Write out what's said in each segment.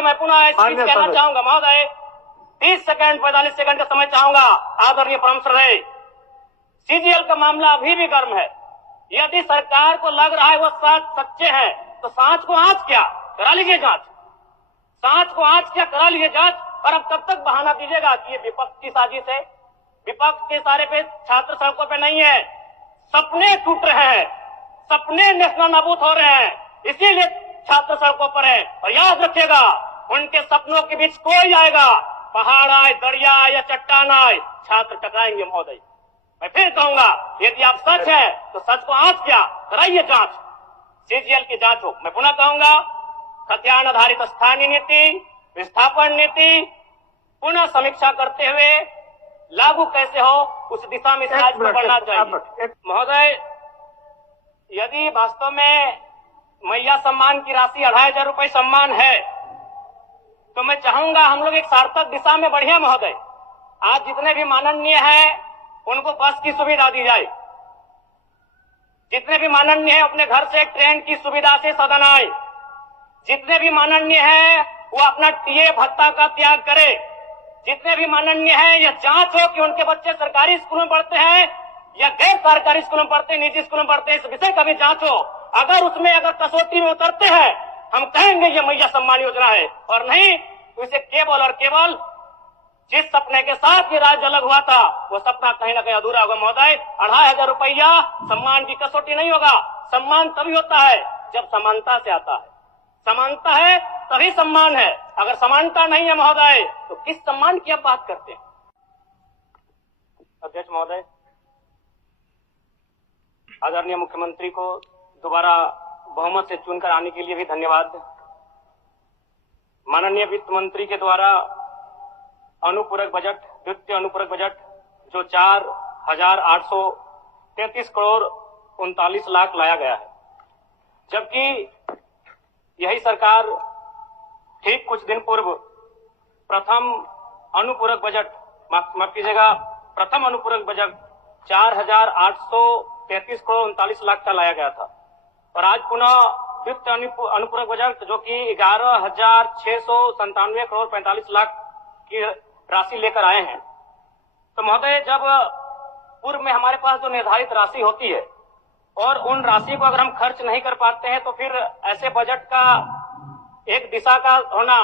महोदय मैं पुनः इस चीज कहना चाहूंगा महोदय, 30 सेकंड 45 सेकंड का समय चाहूंगा। आदरणीय परम श्रद्धेय, सीजीएल का मामला अभी भी गर्म है। यदि सरकार को लग रहा है वो सच्चे हैं तो सांच को आंच क्या करा लीजिए जांच, सांच को आंच क्या करा लीजिए जांच। और अब कब तक बहाना दीजिएगा कि ये विपक्ष की साजिश है? विपक्ष के सारे पे छात्र सड़कों पे नहीं है, सपने टूट रहे हैं, सपने नेशनल नाबूद हो रहे हैं, इसीलिए छात्र सड़कों पर है। और याद रखिएगा, उनके सपनों के बीच कोई आएगा, पहाड़ आए, दरिया आए या चट्टान आए, छात्र टकराएंगे महोदय। मैं फिर कहूंगा, यदि आप सच है तो सच को आंच क्या कराइए जांच, सीजीएल की जांच हो। मैं पुनः कहूंगा, खतियान आधारित स्थानीय नीति, विस्थापन नीति पुनः समीक्षा करते हुए लागू कैसे हो, उस दिशा में राज्य को बढ़ना चाहिए। महोदय, यदि वास्तव में मैया सम्मान की राशि 2500 रुपए सम्मान है तो मैं चाहूंगा हम लोग एक सार्थक दिशा में बढ़िया महोदय। आज जितने भी माननीय हैं उनको बस की सुविधा दी जाए, जितने भी माननीय हैं अपने घर से ट्रेन की सुविधा से सदन आए, जितने भी माननीय हैं वो अपना टीए भत्ता का त्याग करे, जितने भी माननीय हैं यह जांच हो कि उनके बच्चे सरकारी स्कूलों में पढ़ते हैं या गैर सरकारी स्कूलों में पढ़ते हैं, निजी स्कूलों में पढ़ते हैं, इस विषय का भी जांच हो। अगर उसमें अगर कसौटी में उतरते हैं हम कहेंगे ये मैया सम्मान योजना है, और नहीं तो इसे केवल और केवल जिस सपने के साथ ये राज्य अलग हुआ था वो सपना कहीं ना कहीं अधूरा होगा महोदय। 2500 रुपया सम्मान की कसौटी नहीं होगा। सम्मान तभी होता है जब समानता से आता है, समानता है तभी सम्मान है। अगर समानता नहीं है महोदय तो किस सम्मान की आप बात करते हैं? अध्यक्ष महोदय, आदरणीय मुख्यमंत्री को दोबारा बहुमत से चुनकर आने के लिए भी धन्यवाद। माननीय वित्त मंत्री के द्वारा अनुपूरक बजट, द्वितीय अनुपूरक बजट जो 4,833 करोड़ 39 लाख लाया गया है, जबकि यही सरकार ठीक कुछ दिन पूर्व प्रथम अनुपूरक बजट, माफ कीजिएगा, प्रथम अनुपूरक बजट 4,833 करोड़ 39 लाख का लाया गया था। और आज पुनः द्वितीय अनुपूरक बजट जो कि 11,697 करोड़ 45 लाख की राशि लेकर आए हैं। तो महोदय, जब पूर्व में हमारे पास जो निर्धारित राशि होती है और उन राशि को अगर हम खर्च नहीं कर पाते हैं तो फिर ऐसे बजट का एक दिशा का होना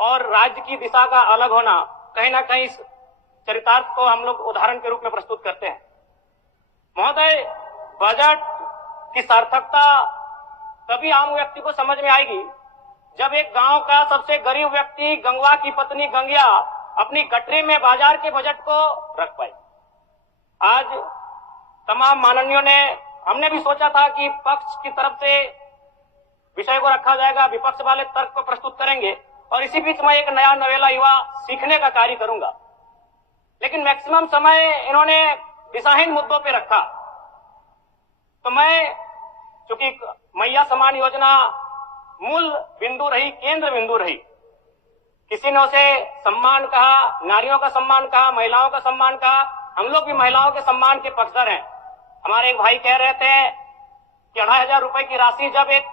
और राज्य की दिशा का अलग होना, कहीं ना कहीं इस चरितार्थ को हम लोग उदाहरण के रूप में प्रस्तुत करते हैं। महोदय, बजट की सार्थकता तभी आम व्यक्ति को समझ में आएगी जब एक गांव का सबसे गरीब व्यक्ति, गंगवा की पत्नी गंगिया, अपनी गठरी में बाजार के बजट को रख पाए। आज तमाम माननीयों ने, हमने भी सोचा था कि पक्ष की तरफ से विषय को रखा जाएगा, विपक्ष वाले तर्क को प्रस्तुत करेंगे और इसी बीच मैं एक नया नवेला युवा सीखने का कार्य करूंगा। लेकिन मैक्सिमम समय इन्होंने दिशाहीन मुद्दों पे रखा। तो मैं, चूंकि मैया सम्मान योजना मूल बिंदु रही, केंद्र बिंदु रही, किसी ने उसे सम्मान कहा, नारियों का सम्मान कहा, महिलाओं का सम्मान कहा, हम लोग भी महिलाओं के सम्मान के पक्षधर हैं। हमारे एक भाई कह रहे थे कि 2500 रुपए की राशि जब एक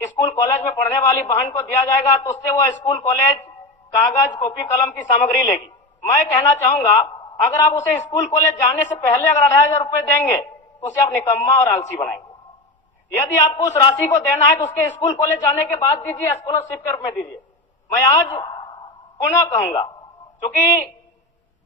स्कूल कॉलेज में पढ़ने वाली बहन को दिया जाएगा तो उससे वो स्कूल कॉलेज कागज, कॉपी, कलम की सामग्री लेगी। मैं कहना चाहूंगा, अगर आप उसे स्कूल कॉलेज जाने से पहले अगर 2500 रुपए देंगे तो उसे आप निकम्मा और आलसी बनाएंगे। यदि आपको उस राशि को देना है तो उसके स्कूल कॉलेज जाने के बाद दीजिए, स्कॉलरशिप के रूप में दीजिए। मैं आज पुनः कहूंगा, क्योंकि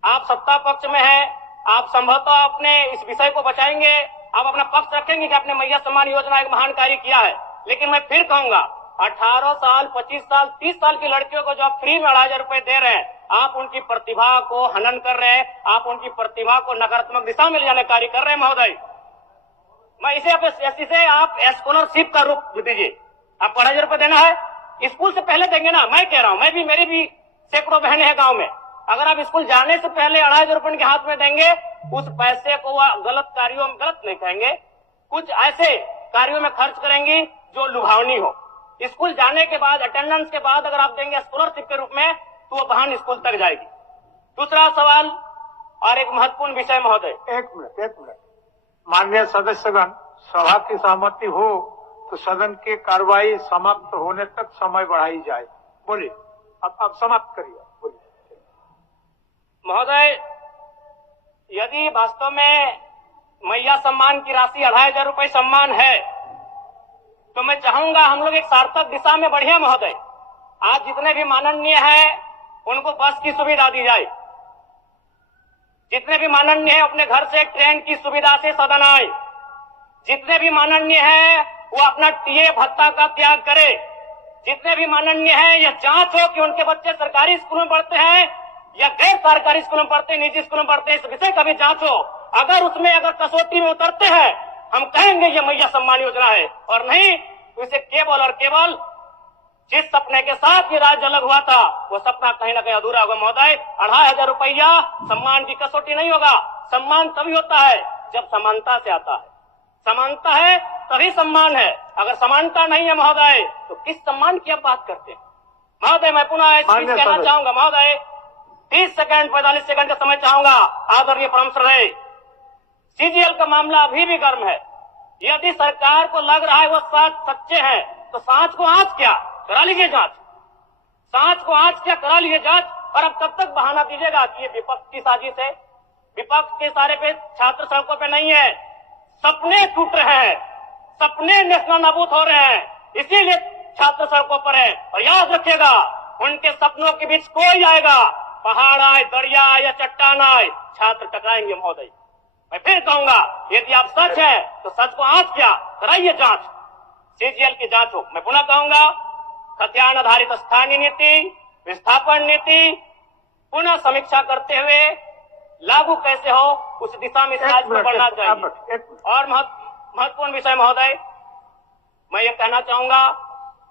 आप सत्ता पक्ष में हैं, आप संभवतः अपने इस विषय को बचाएंगे, आप अपना पक्ष रखेंगे कि आपने मैया सम्मान योजना एक महान कार्य किया है। लेकिन मैं फिर कहूंगा, 18 साल, 25 साल, 30 साल की लड़कियों को जो आप फ्री में 2500 रुपए दे रहे हैं, आप उनकी प्रतिभा को हनन कर रहे हैं, आप उनकी प्रतिभा को नकारात्मक दिशा में ले जाने कार्य कर रहे हैं महोदय। मैं इसे आप स्कॉलरशिप का रूप दीजिए। आपको 2500 रुपए देना है, स्कूल से पहले देंगे ना। मैं कह रहा हूं, मैं भी, मेरी भी सैकड़ों बहनें हैं गांव में, अगर आप स्कूल जाने से पहले 2500 रुपए उनके हाथ में देंगे, उस पैसे को वह गलत कार्यों में, गलत नहीं कहेंगे, कुछ ऐसे कार्यों में खर्च करेंगी जो लुभावनी हो। स्कूल जाने के बाद, अटेंडेंस के बाद अगर आप देंगे स्कॉलरशिप के रूप में तो वो बहन स्कूल तक जाएगी। दूसरा सवाल और एक महत्वपूर्ण विषय महोदय। एक मिनट माननीय सदस्यगण, सभा की सहमति हो तो सदन की कार्रवाई समाप्त होने तक समय बढ़ाई जाए। बोलिए। अब समाप्त करिए, बोलिए। महोदय, यदि वास्तव में मैया सम्मान की राशि 2,500 रुपये सम्मान है, तो मैं चाहूंगा हम लोग एक सार्थक दिशा में बढ़िया महोदय। आज जितने भी माननीय हैं उनको बस की सुविधा दी जाए, जितने भी माननीय हैं अपने घर से एक ट्रेन की सुविधा से सदन आए, जितने भी माननीय हैं वो अपना टीए भत्ता का त्याग करे, जितने भी माननीय हैं यह जांच हो कि उनके बच्चे सरकारी स्कूलों में पढ़ते हैं या गैर सरकारी स्कूलों में पढ़ते हैं, निजी स्कूलों में पढ़ते हैं, इस विषय का भी जांच हो। अगर उसमें अगर कसौटी में उतरते हैं, हम कहेंगे ये मैया सम्मान योजना है, और नहीं तो इसे केवल और केवल जिस सपने के साथ ये राज्य अलग हुआ था वो सपना कहीं ना कहीं अधूरा होगा महोदय। 2,500 रुपया सम्मान की कसौटी नहीं होगा। सम्मान तभी होता है जब समानता से आता है, समानता है तभी सम्मान है। अगर समानता नहीं है महोदय तो किस सम्मान की आप बात करते हैं महोदय? मैं पुनः एक चीज कहना चाहूंगा महोदय, 30 सेकंड 45 सेकंड का समय चाहूंगा। आदरणीय परम श्रद्धेय, सीजीएल का मामला अभी भी गर्म है। यदि सरकार को लग रहा है वो सच्चे हैं तो सांच को आंच क्या करा लीजिए जांच, सांच को आंच क्या करा लीजिए जांच। और अब कब तक बहाना दीजिएगा कि ये विपक्ष की साजिश है? विपक्ष के सारे पे छात्र सड़कों पे नहीं है, सपने टूट रहे हैं, सपने नेशनल नाबूद हो रहे हैं, इसीलिए छात्र सड़कों पर है। और याद रखिएगा उनके सपनों के बीच कोई आएगा, पहाड़ आए, दरिया आए या चट्टान आए, छात्र टकराएंगे महोदय। मैं फिर कहूंगा यदि आप सच है तो सच को आंच क्या कराइए जांच, सीजीएल की जांच हो। मैं पुनः कहूंगा खतियान आधारित स्थानीय नीति, विस्थापन नीति पुनः समीक्षा करते हुए लागू कैसे हो उस दिशा में राज्य को बढ़ना चाहिए। और महत्वपूर्ण विषय महोदय, मैं ये कहना चाहूंगा,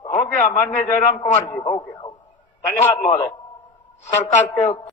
हो गया माननीय जयराम कुमार जी, हो गया। धन्यवाद महोदय। सरकार के